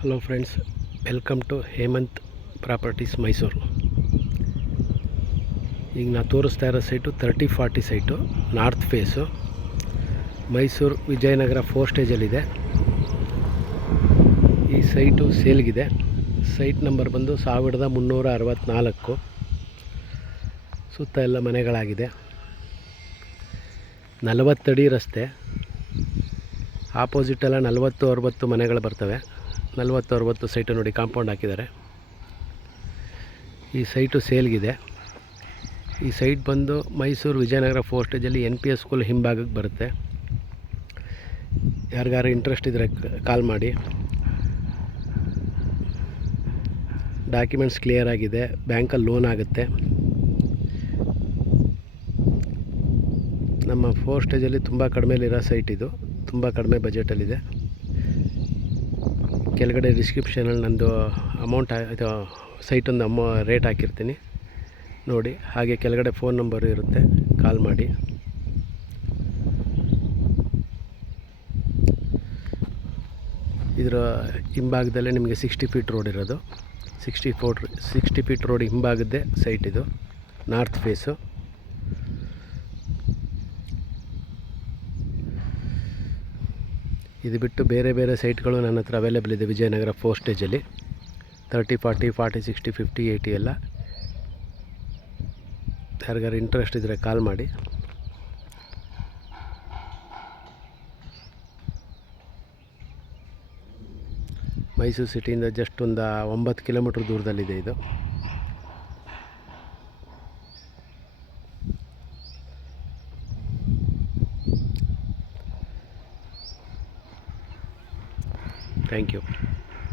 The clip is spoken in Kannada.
Hello friends, welcome to Hemanth properties Mysuru. ಈಗ ನಾನು ತೋರಿಸ್ತಾ ಇರೋ site 30-40 site, north face, Mysuru Vijayanagar 4 ಸ್ಟೇಜಲ್ಲಿದೆ. ಈ ಸೈಟು ಸೇಲ್ಗಿದೆ. ಸೈಟ್ ನಂಬರ್ ಬಂದು 1364. ಸುತ್ತ ಎಲ್ಲ ಮನೆಗಳಾಗಿದೆ. 40 ಅಡಿ ರಸ್ತೆ. ಆಪೋಸಿಟೆಲ್ಲ 40-60 ಮನೆಗಳು ಬರ್ತವೆ. 40-60 ಸೈಟು ನೋಡಿ, ಕಾಂಪೌಂಡ್ ಹಾಕಿದ್ದಾರೆ. ಈ ಸೈಟು ಸೇಲ್ಗಿದೆ. ಈ ಸೈಟ್ ಬಂದು ಮೈಸೂರು ವಿಜಯನಗರ 4 ಸ್ಟೇಜಲ್ಲಿ NPS ಸ್ಕೂಲ್ ಹಿಂಭಾಗಕ್ಕೆ ಬರುತ್ತೆ. ಯಾರಿಗಾರು ಇಂಟ್ರೆಸ್ಟ್ ಇದ್ದರೆ ಕಾಲ್ ಮಾಡಿ. ಡಾಕ್ಯುಮೆಂಟ್ಸ್ ಕ್ಲಿಯರ್ ಆಗಿದೆ. ಬ್ಯಾಂಕಲ್ಲಿ ಲೋನ್ ಆಗುತ್ತೆ. ನಮ್ಮ 4 ಸ್ಟೇಜಲ್ಲಿ ತುಂಬ ಕಡಿಮೆಲಿರೋ ಸೈಟ್ ಇದು. ತುಂಬ ಕಡಿಮೆ ಬಜೆಟಲ್ಲಿದೆ. ಕೆಳಗಡೆ ಡಿಸ್ಕ್ರಿಪ್ಷನಲ್ಲಿ ನಂದು ಅಮೌಂಟ್ ಇದು ಸೈಟೊಂದು ರೇಟ್ ಹಾಕಿರ್ತೀನಿ ನೋಡಿ. ಹಾಗೆ ಕೆಳಗಡೆ ಫೋನ್ ನಂಬರು ಇರುತ್ತೆ, ಕಾಲ್ ಮಾಡಿ. ಇದರ ಹಿಂಭಾಗದಲ್ಲೇ ನಿಮಗೆ 60 ಫೀಟ್ ರೋಡ್ ಇರೋದು. 60 ಫೀಟ್ ರೋಡ್ ಹಿಂಭಾಗದ್ದೇ ಸೈಟ್ ಇದು, ನಾರ್ತ್ ಫೇಸು. ಇದು ಬಿಟ್ಟು ಬೇರೆ ಬೇರೆ ಸೈಟ್ಗಳು ನನ್ನ ಹತ್ರ ಅವೈಲೇಬಲ್ ಇದೆ ವಿಜಯನಗರ 4 ಸ್ಟೇಜಲ್ಲಿ. 30, 40, 40, 60, 50, 80 ಎಲ್ಲ. ಯಾರಿಗಾರು ಇಂಟ್ರೆಸ್ಟ್ ಇದ್ದರೆ ಕಾಲ್ ಮಾಡಿ. ಮೈಸೂರು ಸಿಟಿಯಿಂದ ಜಸ್ಟ್ ಒಂದು 9 ಕಿಲೋಮೀಟ್ರ್ ದೂರದಲ್ಲಿದೆ ಇದು. Thank you.